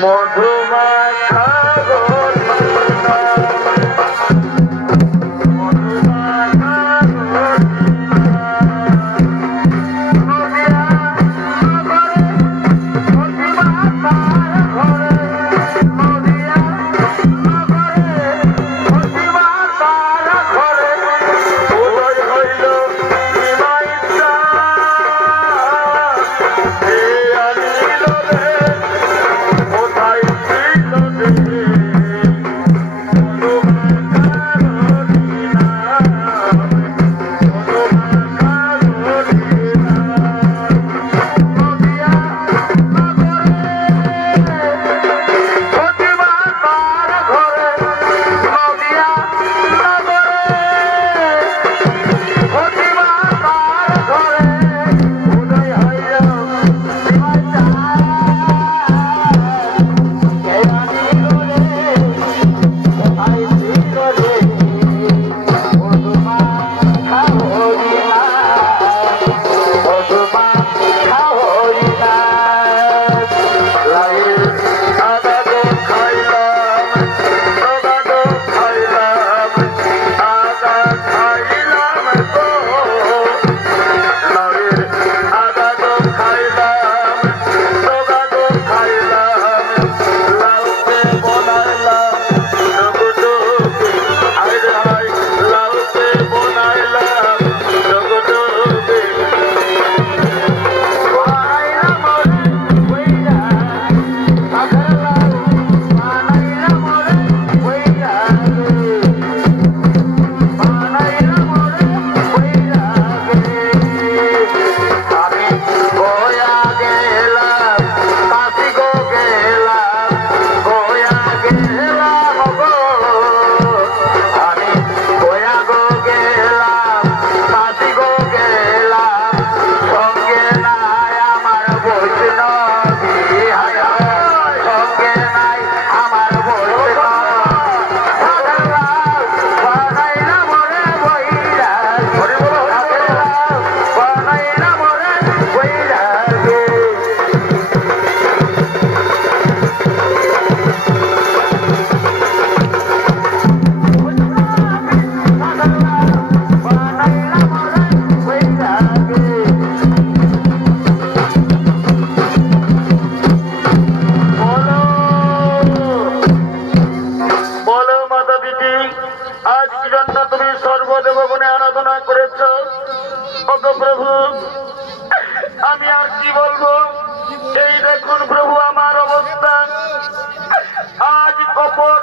more blue আমি আর কি বলব? এই দেখুন প্রভু আমার অবস্থা। আজ কপট